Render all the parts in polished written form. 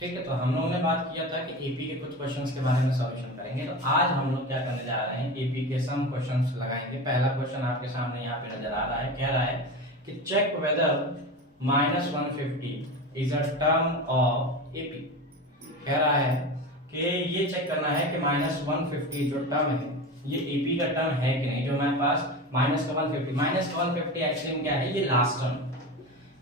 ठीक है, तो हम लोगों ने बात किया था कि एपी के कुछ क्वेश्चंस के बारे में सॉल्यूशन करेंगे। तो आज हम लोग क्या करने जा रहे हैं, एपी के सम क्वेश्चंस लगाएंगे। पहला क्वेश्चन आपके सामने यहाँ पे नजर आ रहा है, कह रहा है कि check whether -150 is a term of AP. कह रहा है कि ये चेक करना है कि -150 जो टर्म है ये एपी का टर्म है कि नहीं। जो हमारे पास -150 एक्चुअली क्या है, ये लास्ट टर्म।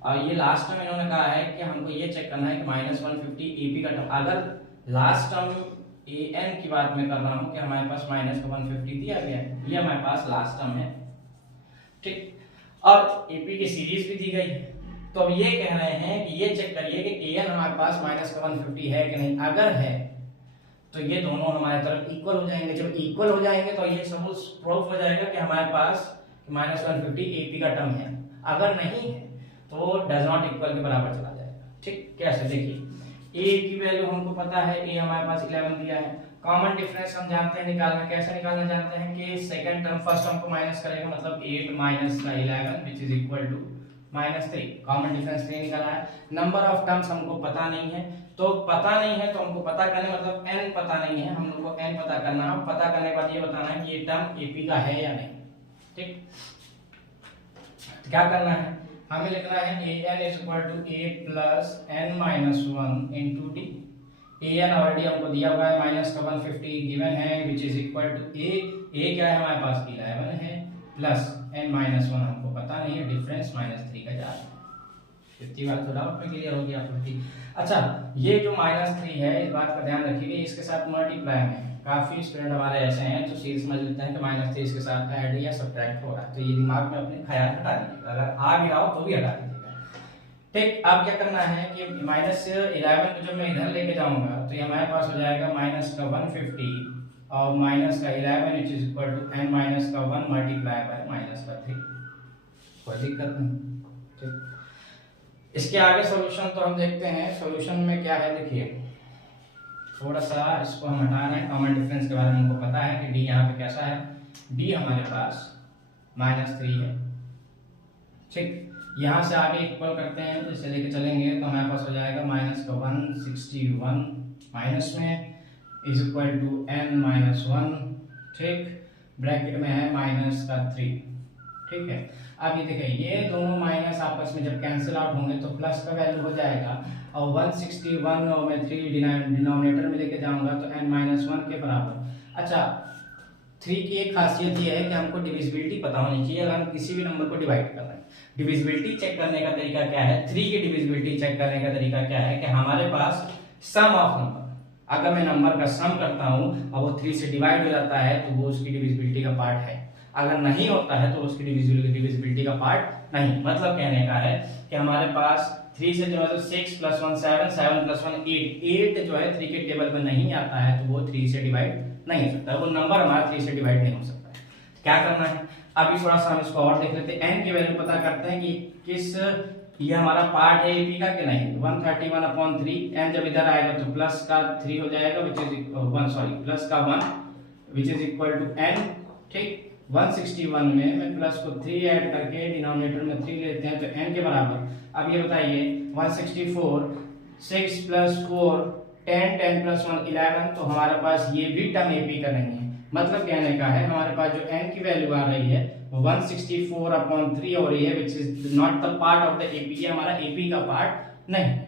और ये लास्ट टर्म इन्होंने कहा है कि हमको ये चेक करना है कि -150 एपी का टर्म, अगर लास्ट टर्म एन की बात मैं कर रहा हूँ कि हमारे पास -150 दिया गया है, ये हमारे पास लास्ट टर्म है। ठीक, और एपी की सीरीज भी दी गई है। तो अब ये कह रहे हैं कि ये चेक करिए कि एन हमारे पास -150 है कि नहीं। अगर है तो ये दोनों हमारे तरफ इक्वल हो जाएंगे। जब इक्वल हो जाएंगे तो ये सब प्रूफ हो जाएगा कि हमारे पास -150 एपी का टर्म है। अगर नहीं है तो डज नॉट इक्वल के बराबर चला जाएगा। ठीक, कैसे देखिए, ए की वैल्यू हमको पता है, ए हमारे पास 11 दिया है। कॉमन डिफरेंस हम जानते हैं निकालना, कैसे निकालना जानते हैं कि सेकंड टर्म फर्स्ट टर्म को माइनस करेगा, मतलब 8 माइनस का 11 which is equal to -3। Common difference 3 निकालना है। नंबर ऑफ टर्म्स हमको पता नहीं है, तो पता नहीं है तो हमको पता करने मतलब n पता नहीं है, हम लोग को n पता करना है। पता करने के बाद ये बताना है कि ये टर्म एपी का है या नहीं। ठीक, तो क्या करना है, हमें लिखना है an is equal to a plus n minus 1 into d। an already हमको दिया हुआ है, -150 गिवन है which is equal to a क्या है हमारे पास 11 है, प्लस n minus 1 हमको पता नहीं है, डिफरेंस -3 का जा रहा है। इतनी बात तो डाउट में क्लियर हो गया आपको। अच्छा, ये जो -3 है इस बात का ध्यान रखिएगा, इसके साथ मल्टीप्लाई में काफी स्टूडेंट हमारे ऐसे हैं जो सीधे समझ लेते हैं कि -3 इसके साथ ऐड या सब्ट्रैक्ट हो रहा है। तो ये दिमाग में अपने ख्याल हटा दीजिएगा, अगर आ भी रहा हो तो भी हटा दीजिएगा। ठीक, अब क्या करना है कि -11 को जब मैं इधर लेके जाऊंगा तो ये हमारे पास हो जाएगा -150 और -11 which is equal to n -1 multiply by -3। कोई दिक्कत नहीं। ठीक, इसके आगे सॉल्यूशन तो हम देखते हैं। सॉल्यूशन में क्या है देखिए, थोड़ा सा इसको हम हटा रहे हैं। कॉमन डिफरेंस के बारे में हमको पता है कि डी यहाँ पे कैसा है, डी हमारे पास -3 है। ठीक, यहाँ से आगे इक्वल करते हैं, जैसे लेके चलेंगे तो हमारे पास हो जाएगा -161 माइनस में इज इक्वल टू n -1। ठीक, ब्रैकेट में है -3। ठीक है, अब ये देखिए ये दोनों माइनस आपस में जब कैंसिल आउट होंगे तो प्लस का वैल्यू हो जाएगा, और 161 और मैं 3 डिनोमिनेटर में लेके जाऊंगा तो n -1 के बराबर। अच्छा, 3 की एक खासियत ये है कि हमको डिविजिबिलिटी पता होनी चाहिए अगर हम किसी भी नंबर को डिवाइड कर रहे हैं। डिविजिबिलिटी चेक करने का तरीका क्या है, 3 की डिविजिबिलिटी चेक करने का तरीका क्या है कि हमारे पास सम ऑफ नंबर, अगर मैं नंबर का सम करता हूँ और वो 3 से डिवाइड हो जाता है तो वो उसकी डिविजिबिलिटी का पार्ट है। अगर नहीं होता है तो उसकी डिविजिबिलिटी का पार्ट नहीं। मतलब कहने का है कि हमारे पास 3 से जो है तो 6 + 1 7, 7 + 1 8, 8 जो है 3 के टेबल पर नहीं आता है तो वो 3 से डिवाइड नहीं हो सकता, वो नंबर हमारा 3 से डिवाइड नहीं हो सकता है। क्या करना है, अभी थोड़ा सा हम इसको और देख लेते हैं। n की वैल्यू पता करते हैं कि किस, ये हमारा पार्ट है एपी का कि नहीं। 131/3, n जब इधर आएगा तो प्लस का 3 हो जाएगा विच इज 1, सॉरी प्लस का 1 which is equal to n। ठीक, 161 में मैं प्लस को 3 ऐड करके डिनोमिनेटर में 3 लेते हैं तो n के बराबर। अब ये बताइए 164, 6 + 4 10, 10 + 1 11, तो हमारे पास ये भी टर्म एपी का नहीं है। मतलब कहने का है हमारे पास जो n की वैल्यू आ रही है 164/3 हो रही है which is not the part of the AP, ये हमारा एपी का पार्ट नहीं।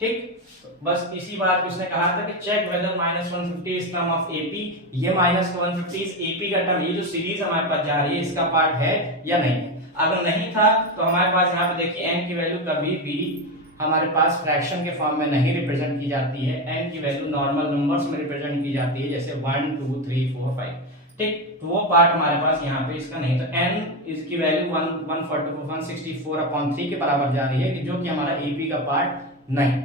ठीक, बस इसी बात को उसने कहा था कि check whether -150 is term of AP. ये -150 एपी का टर्म, ये जो सीरीज हमारे पास जा रही है इसका पार्ट है या नहीं है। अगर नहीं था तो हमारे पास यहाँ पे देखिए n की वैल्यू कभी भी हमारे पास फ्रैक्शन के फॉर्म में नहीं रिप्रेजेंट की जाती है। n की वैल्यू नॉर्मल नंबर्स में रिप्रेजेंट की जाती है, जैसे 1 2 3 4 5। ठीक, तो वो पार्ट हमारे पास यहाँ पे इसका नहीं। तो n इसकी वैल्यू 164/3 के बराबर जा रही है कि जो कि हमारा एपी का पार्ट नहीं।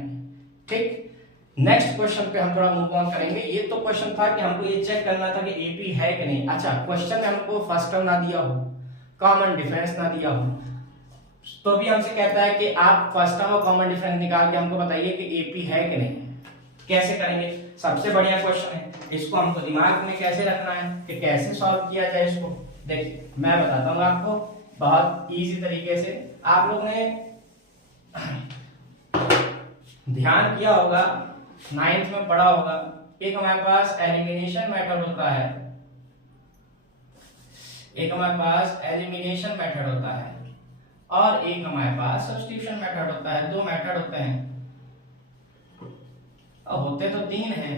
ठीक, नेक्स्ट क्वेश्चन पे हम थोड़ा मूव ऑन करेंगे। ये तो क्वेश्चन था कि हमको ये चेक करना था कि एपी है कि नहीं। अच्छा, क्वेश्चन में हमको फर्स्ट टर्म ना दिया हो, कॉमन डिफरेंस ना दिया हो, तो भी हमसे कहता है कि आप फर्स्ट टर्म और कॉमन डिफरेंस निकाल के हमको बताइए कि एपी है कि नहीं। कैसे करेंगे, सबसे बढ़िया क्वेश्चन है, इसको हमको दिमाग में कैसे रखना है कि कैसे सॉल्व किया जाए इसको। देखिए मैं बताता हूँ आपको बहुत इजी तरीके से। आप लोग ने ध्यान किया होगा नाइन्थ में पढ़ा होगा, एक हमारे पास एलिमिनेशन मेथड होता है, एक हमारे पास एलिमिनेशन मेथड होता है और एक हमारे पास सब्स्टिट्यूशन मेथड होता है। दो मेथड होते हैं, अब होते तो तीन हैं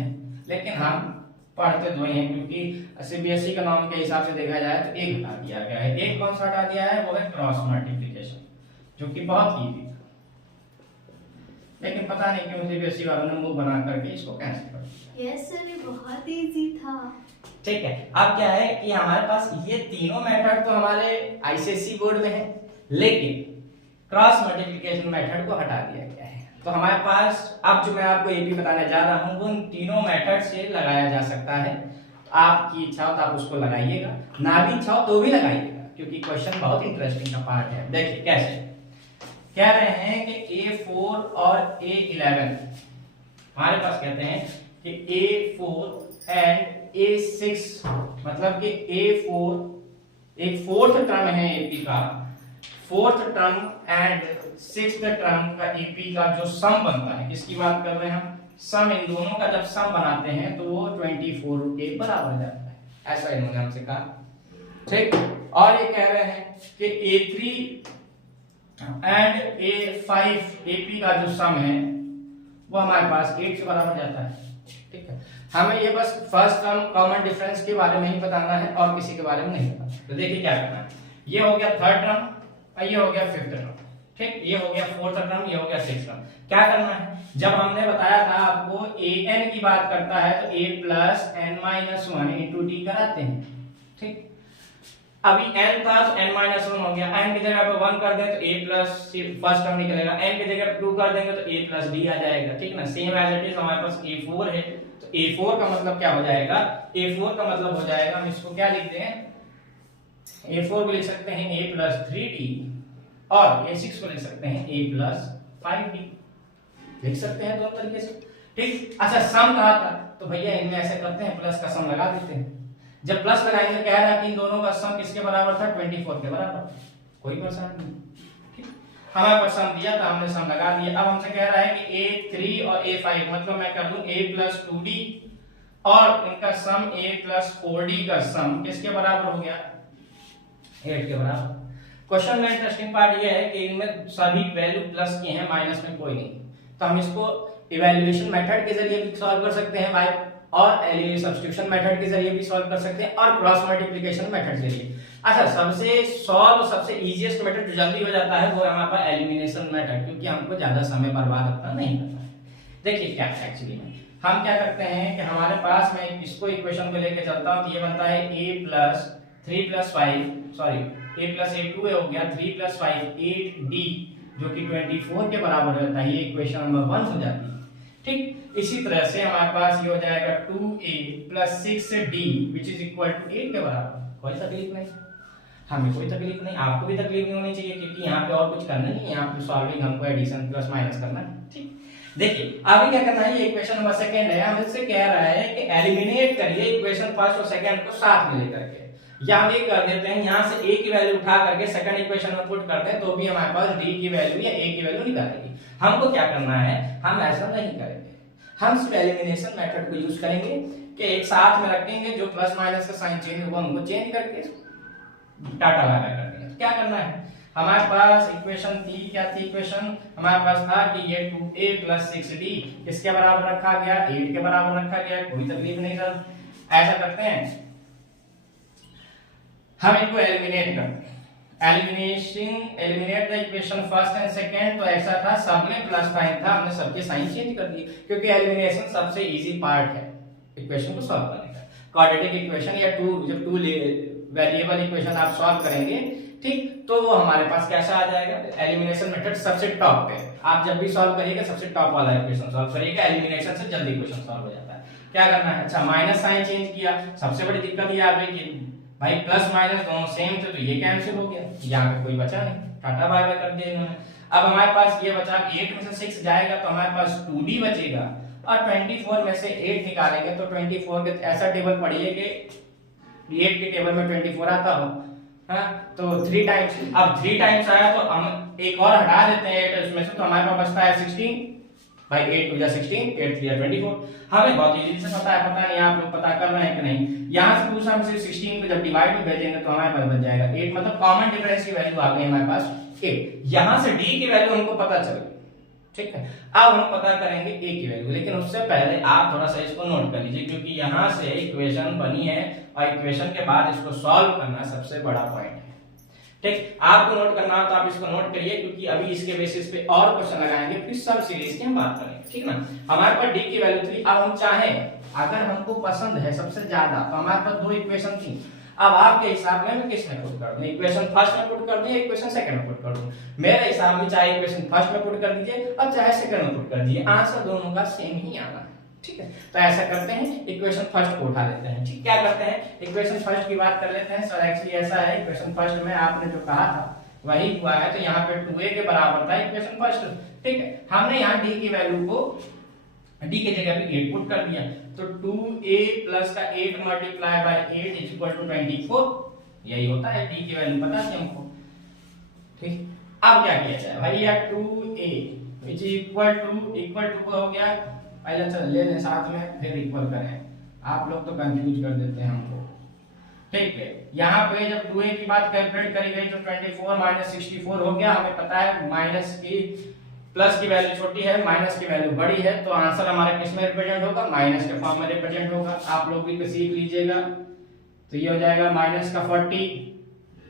लेकिन हम पढ़ते दो ही हैं, क्योंकि सीबीएसई का नाम के हिसाब से देखा जाए तो एक हटा दिया गया है। एक कौन सा हटा दिया है, वो है क्रॉस मल्टीप्लिकेशन, जो कि बहुत इजी था, लेकिन पता नहीं क्यों सीबीएसई वालों ने मुंह बना करके इसको कैंसिल कर दिया। यस सर, ये बहुत इजी था। ठीक है, अब क्या है कि हमारे पास ये तीनों मेथड तो हमारे आईसीएसई बोर्ड में है, लेकिन क्रॉस मल्टीप्लिकेशन मेथड को हटा दिया गया है। तो हमारे पास अब जो मैं आपको ये भी बताने जा रहा हूँ वो इन तीनों मेथड से लगाया जा सकता है। आपकी इच्छा हो तो आप उसको लगाइएगा, ना भी इच्छा हो तो भी लगाइएगा, क्योंकि क्वेश्चन बहुत इंटरेस्टिंग का पार्ट है। देखिए कैसे कह रहे हैं कि A4 और A11, हमारे पास कहते हैं कि A4 एंड A6, मतलब कि A4 एक फोर्थ टर्म है एपी का, fourth term and sixth term का एपी का जो सम बनता है, किसकी बात कर रहे हैं हम, सम, इन दोनों का जब सम बनाते हैं तो वो 24 के बराबर हो जाता है, ऐसा इन्होंने हमसे कहा। ठीक, और ये कह रहे हैं कि A3 एंड A5 एपी का जो सम है वो हमारे पास 8 के बराबर जाता है। ठीक है, हमें ये बस फर्स्ट टर्म कॉमन डिफरेंस के बारे में ही बताना है और किसी के बारे में नहीं बताना। तो देखिए क्या करना है, ये हो गया थर्ड टर्म और ये हो गया फिफ्थ टर्म। ठीक, ये हो गया फोर्थ टर्म, ये हो गया सिक्स्थ टर्म। क्या करना है, जब हमने बताया था आपको an की बात करता है तो a plus n minus 1 into D कराते हैं। ठीक, अभी n था तो n माइनस 1 हो गया, n की जगह पे 1 कर दें तो a प्लस फर्स्ट टर्म निकलेगा, n की जगह पे 2 कर देंगे तो a प्लस d आ जाएगा। ठीक ना, सेम एज इट इज हमारे पास a4 है, तो a4 का मतलब क्या हो जाएगा, a4 का मतलब हो जाएगा, हम इसको क्या लिखते हैं, a4 को लिख सकते हैं a प्लस 3d और a6 को लिख सकते हैं a प्लस 5d, लिख सकते हैं दोनों तरीके से। ठीक, अच्छा सम कहा था तो भैया इनमें ऐसे करते हैं, प्लस का सम लगा देते हैं। जब प्लस लगाएंगे कह रहा है कि इन दोनों का सम किसके बराबर था, 24 के बराबर, कोई परेशानी नहीं। ठीक, हमारे पास सम दिया था, हमने सम लगा दिया। अब हमसे कह रहा है कि a3 और a5, मतलब मैं कर दूं a प्लस 2d और इनका सम a प्लस 4d का सम किसके बराबर हो गया, 8 के बराबर। क्वेश्चन में इंटरेस्टिंग पार्ट ये है कि इनमें सभी वैल्यू प्लस की हैं, माइनस में कोई नहीं, तो हम इसको इवैल्यूएशन मेथड के जरिए भी सॉल्व कर सकते हैं भाई, और सब्स्टिट्यूशन मेथड के जरिए भी सॉल्व कर सकते हैं, और क्रॉस मल्टीप्लिकेशन मेथड के जरिए। अच्छा, सबसे इजीएस्ट मेथड जो जल्दी हो जाता है वो है हमारे पास एलिमिनेशन मेथड, क्योंकि हमको ज्यादा समय बर्बाद अपना नहीं करना है। देखिए क्या एक्चुअली में हम क्या करते हैं कि हमारे पास में इसको इक्वेशन को लेकर चलता हूं, तो ये बनता है a plus 3 plus 5, sorry a plus a2 हो गया 3 प्लस 5 8d, जो कि 24 के बराबर रहता है। ये इक्वेशन नंबर 1 हो जाती है। ठीक, इसी तरह से हमारे पास ये हो जाएगा 2a plus 6d which is equal to 8 के बराबर। कोई तकलीफ नहीं, हमें कोई तकलीफ नहीं, आपको भी तकलीफ नहीं होनी चाहिए, क्योंकि यहाँ पे और कुछ करना नहीं है, यहाँ पे सॉल्विंग हमको एडिशन प्लस माइनस करना है। ठीक, देखिए अभी क्या करना है, ये इक्वेशन नंबर सेकंड है, हमसे कह रहा है कि एलिमिनेट करिए इक्वेशन फर्स्ट और सेकंड को साथ में लेकर के, या हम ये कर देते हैं यहाँ से a की वैल्यू उठा करके सेकंड इक्वेशन में पुट करते हैं, तो भी हमारे पास d की वैल्यू या a की वैल्यू निकालेगी। हमको क्या करना है, हम ऐसा नहीं करेंगे, हम सिर्फ एलिमिनेशन मेथड को यूज करेंगे कि एक साथ में रखेंगे, जो प्लस माइनस का साइन चेंज होगा उनको चेंज करके टाटा लगा कर देंगे। क्या करना है, हमारे पास इक्वेशन थी, क्या थी इक्वेशन, हमारे पास था कि ये 2a प्लस 6d किसके बराबर रखा गया, 8 के बराबर रखा गया, कोई तकलीफ नहीं सर। ऐसा करते हैं, हम इनको एलिमिनेट करते हैं, eliminate the equation first and second. तो ऐसा था, सब में प्लस साइन था, हमने सबके साइन चेंज कर दिए, क्योंकि एलिमिनेशन सबसे इजी पार्ट है इक्वेशन को सॉल्व करने का। क्वाड्रेटिक इक्वेशन या जब टू वेरिएबल इक्वेशन आप सॉल्व करेंगे, ठीक, तो वो हमारे पास कैसा आ जाएगा, एलिमिनेशन मेथड सबसे टॉप पे। आप जब भी सॉल्व करिएगा सबसे टॉप वाला इक्वेशन सॉल्व करिएगा, एलिमिनेशन से जल्दी इक्वेशन सॉल्व हो जाता है। क्या करना है, अच्छा माइनस साइन चेंज किया, सबसे बड़ी दिक्कत ये आ गई कि भाई प्लस माइनस दोनों सेम थे, तो ये कैंसिल हो गया, यहाँ पे कोई बचा नहीं, टाटा बाय बाय कर दिया इन्होंने। अब हमारे पास ये बचा, 8 में से 6 जाएगा तो हमारे पास 2d बचेगा, और 24 में से 8 निकालेंगे तो 24 के ऐसा टेबल पढ़िए कि 8 के टेबल में 24 आता हो, हाँ, तो 3 टाइम्स, अब 3 टाइम्स आया तो हम एक और हटा देते हैं 8 इसमें से, तो हमारे पास बचता है 16। भाई 8 2 जा 16, 8 3 जा 24। हमें बहुत इजी से पता नहीं आप लोग पता कर रहे हैं कि नहीं। यहाँ से 2 से हम सिर्फ 16 को जब डिवाइड में भेजेंगे तो हमारे पास बच जाएगा 8, मतलब कॉमन डिफरेंस की वैल्यू आ गई हमारे पास 8। यहाँ से d की वैल्यू हमको पता चल गई, ठीक है। अब हम पता करेंगे a की वैल्यू, लेकिन उससे पहले आप थोड़ा सा इसको नोट कर लीजिए, क्योंकि यहाँ से इक्वेशन बनी है और इक्वेशन के बाद इसको सॉल्व करना सबसे बड़ा पॉइंट है, ठीक। आपको नोट करना हो तो आप इसको नोट करिए, क्योंकि अभी इसके बेसिस पे और क्वेश्चन लगाएंगे, फिर सब सीरीज की हम बात करेंगे, ठीक ना। हमारे पास d की वैल्यू 3। अब हम चाहें अगर हमको पसंद है सबसे ज्यादा तो हमारे पास दो इक्वेशन थी। अब आपके हिसाब में मैं किस में पुट कर दूं, इक्वेशन फर्स्ट में पुट कर दूं या इक्वेशन सेकंड में पुट कर दूं। मेरे हिसाब में चाहे इक्वेशन फर्स्ट में पुट कर दीजिए और चाहे सेकंड में पुट कर दीजिए, आंसर दोनों का सेम ही आना है, ठीक है। तो ऐसा करते हैं, इक्वेशन फर्स्ट को उठा लेते हैं, ठीक। क्या करते हैं, इक्वेशन फर्स्ट की बात कर लेते हैं। सर एक्चुअली ऐसा है, इक्वेशन फर्स्ट में आपने जो कहा था वही हुआ है, तो यहाँ पे 2a के बराबर था इक्वेशन फर्स्ट, ठीक है। हमने यहाँ d की वैल्यू को d की जगह पे 8 पुट कर दिया, तो 2a प्लस का 8 multiply by 8 is equal to 24, यही होता है। d की वैल्यू पता थी हमको, ठीक। अब क्या किया जाए भाई, या 2a इज इक्वल टू हो गया, पहले चल ले लें साथ में फिर इक्वल करें, आप लोग तो कंफ्यूज कर देते हैं हमको, ठीक है। यहाँ पे जब 2a की बात कैलकुलेट करी गई तो 24 माइनस 64 हो गया। हमें पता है माइनस की प्लस की वैल्यू छोटी है, माइनस की वैल्यू बड़ी है, तो आंसर हमारा किस में रिप्रेजेंट होगा, माइनस के फॉर्म में रिप्रेजेंट होगा। आप लोग भी सीख लीजिएगा, तो ये हो जाएगा माइनस का 40।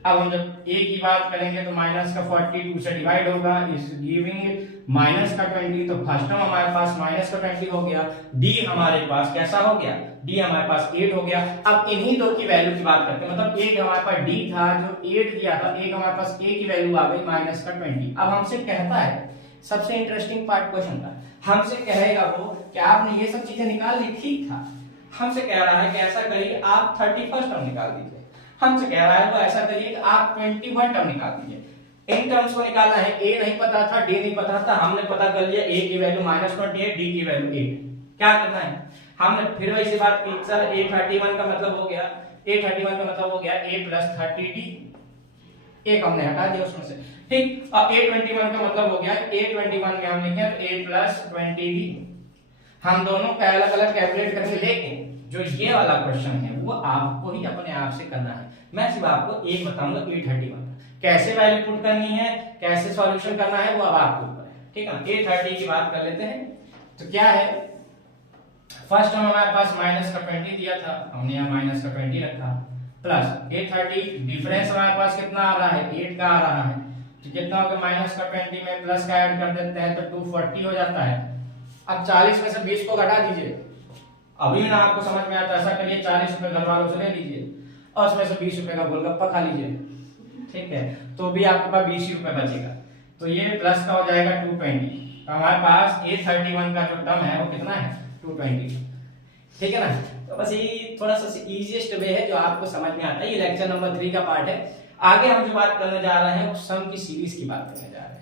अब हम जब a की बात करेंगे तो माइनस का 40 2 से डिवाइड होगा, इज गिविंग माइनस का 20, तो फर्स्ट टर्म हमारे पास माइनस का 20 हो गया। d हमारे पास कैसा हो गया, d हमारे पास 8 हो गया। अब इन्हीं दो की वैल्यू की बात करते हैं, मतलब एक हमारे पास d था जो 8 दिया था, एक हमारे पास a की वैल्यू आ गई माइनस का 20। अब हमसे कहता है, सबसे इंटरेस्टिंग पार्ट क्वेश्चन का, हमसे कहेगा वो कि आपने ये सब चीजें निकाल ली, ठीक था। हमसे कह रहा है कि ऐसा करिए आप 31st टर्म निकाल दीजिए। हमसे कह रहा है वो ऐसा करिए कि आप 21 टर्म निकाल दीजिए। इन टर्म्स को निकालना है, a नहीं पता था, d नहीं पता था, हमने पता कर लिया a की वैल्यू -28, d की वैल्यू 8। क्या करना है, हमने फिर वैसी बात की, सर a31 का मतलब हो गया, a31 का मतलब हो गया a + 30d, एक हमने हटा दिया उसमें से, ठीक। अब a21 का मतलब हो गया, a21 में हम लिखे a + 20d। हम दोनों का अलग अलग कैलकुलेट करके, लेकिन जो ये वाला क्वेश्चन है वो आपको ही अपने आप से करना है। मैं सिर्फ आपको एक बताऊंगा, a31 कैसे वैल्यू पुट करनी है, कैसे सॉल्यूशन करना है, वो अब आपके ऊपर है, ठीक है। a30 की बात कर लेते हैं, तो क्या है, फर्स्ट हम हमारे पास माइनस का 20 दिया था, हमने यहाँ माइनस का 20 रखा, प्लस a30 डिफरेंस हमारे पास कितना आ रहा है, 8 का आ रहा है, तो कितना होगा, माइनस का 20 में प्लस का ऐड कर देते हैं तो 240 हो जाता है। अब 40 में से 20 को घटा दीजिए, अभी ना आपको समझ में आता, ऐसा करिए 40 रुपए घर वालों से ले लीजिए और उसमें से 20 रुपए का गोलगप्पा खा लीजिए, ठीक है, तो भी आपके पास 20 रुपए बचेगा। तो ये प्लस का हो जाएगा 220, तो हमारे पास a31 का जो टर्म है वो कितना है, 220, ठीक है ना। तो बस ये थोड़ा सा इजीएस्ट वे है जो आपको समझ में आता है। ये लेक्चर नंबर 3 का पार्ट है। आगे हम जो बात करने जा रहे हैं वो सम की सीरीज की बात करने जा रहे हैं।